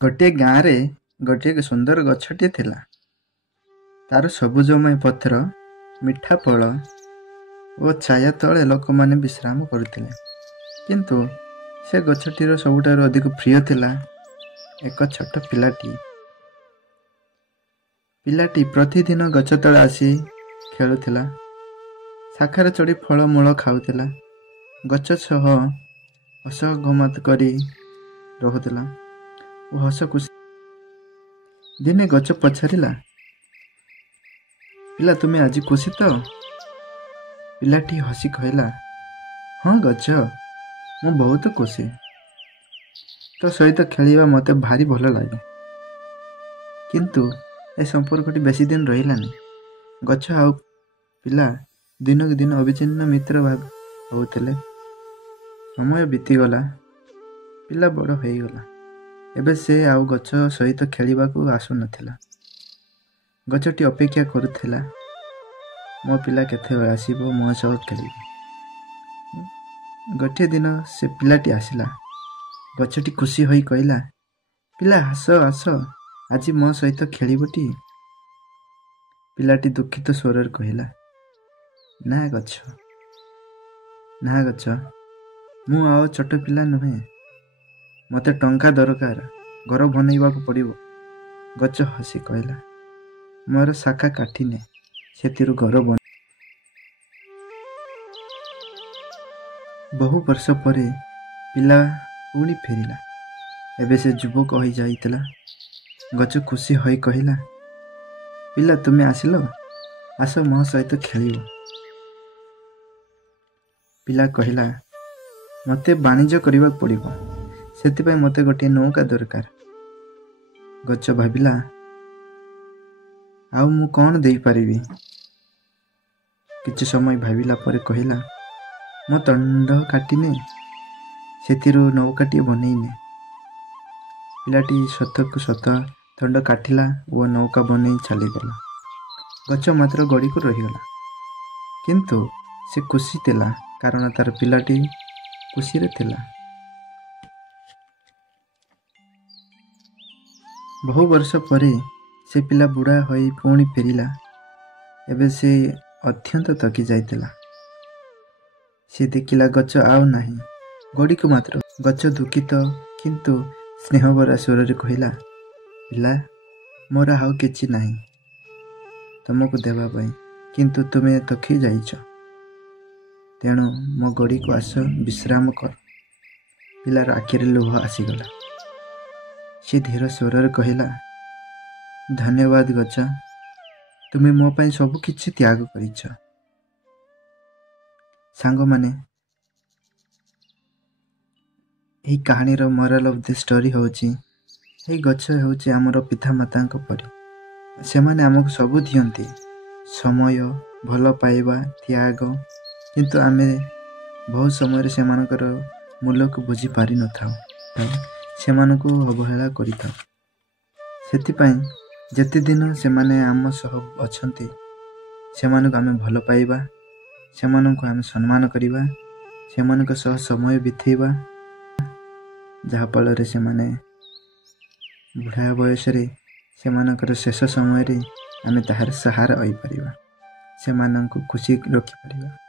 गोटे गाँव रे गोटे सुंदर गछटे थिला। तार सबुजमय पत्र, मिठा फल ओ छाया तले लोक माने विश्राम करुथिले। किंतु से गछटीर सबुठारु अधिक प्रिय थिला एक छोट पिलाटी। पिलाटी प्रतिदिन गछ तले आसी खेलुथिला, शाखार चढ़ी फलमूल खाउथिला, गछ सह हस गमत करी रहुथिला ओ हस खुशी। दिने गछ पछारिला, पिला तुमे आज खुशी तो? पिलाटी हसी कहला, हाँ गछ, मु बहुत खुशी। तो सहित खेलिबा मते भारी भल लागे। किंतु ए संपर्कटी बेसी दिन रहिलानी। गछ आउ पिला दिनक दिन अविच्छिन्न मित्र भाव होउथिले। समय बीतीगला, पिला बड़ होइगला। एबे से आउ गछ सहित खेलिबाकू आसु नथिला। गछटी अपेक्षा करुथिला, मो पिला केतेबेले आसीबो मो सह खेलिबो। गोटे दिन से पिलाटी आसिला। गछटी खुशी होई कहला, पिला आस आस, आज मो सहित खेलिबोटी। पिलाटी दुखित स्वर कहला, ना गछ, ना गछ, मु आउ छोट पिला नुहे। मते टंका दरकार, घर बनइबाकू पड़िबो। गछ हसी कहला, मोर शाखा काटिने, सेतिरु घर बन। बहु वर्ष परे पिला पुणी फेरिला। एबे से युवक होई जाइतला। गछ खुशी होई कहला, पिला तुमे आसिलो, आस मो सहित खेलिबो। पिला कहला, मते वाणिज्य करिबा पड़िबो, सेतिपय मते गोटे नौका दरकार। गछ भाबिला, आउ मु कौन देई पारिबी। किछि समय भाबिला परे कहला, मो तंड काटिने, सेतिरु नौकाटी बनइने। पिलाटी सतकु सत तंड काटिला ओ नौका बनई चलीगला। गछ मात्र गड़ी को रहीगला। किंतु से खुशी थिला, कारण तार पिलाटी खुशी रे थिला। बहु वर्ष परे से पिला बुढ़ा होई पुणी फेरिला। एबे से अत्यंत थकी जाइतिला। से देखिला गछ आउ नाही, गड़ी को मात्र। गछ दुखित किंतु स्नेहभरा स्वर कहला, पिला मोर आउ किछि नाही तुमको देवा पाई, किंतु तुमे थकी जाइछ, तेणु मो गड़ी को आस विश्राम कर। पिलार आखिरे लुह आसीगला। से धीर स्वर कहला, धन्यवाद गछ, तुमे मो पाई सब किछि त्याग करिछ। सांग माने एही कहानी रो मोरल ऑफ द स्टोरी होची, एही गछ होची हमर पिता माता को परी। से माने हमको सब दियंती, समय, भल पाइबा, त्याग। किंतु आमे बहुत समय से मानकर मूल्य को बुझी पारि न थाउ, से मानको अवहेला करि थाउ। सेति पई जति दिन से माने आम सह अछंती, से मानको आमे भल पाइबा, से मानको आमे सम्मान करिबा, से मानको सह समय बिथेबा, जहा फल रे से माने बुढ़ा बयस रे से मानकर शेष समय रे आमे ताहार सहारा होई परिबा, से मानको खुशी रखि परिबा।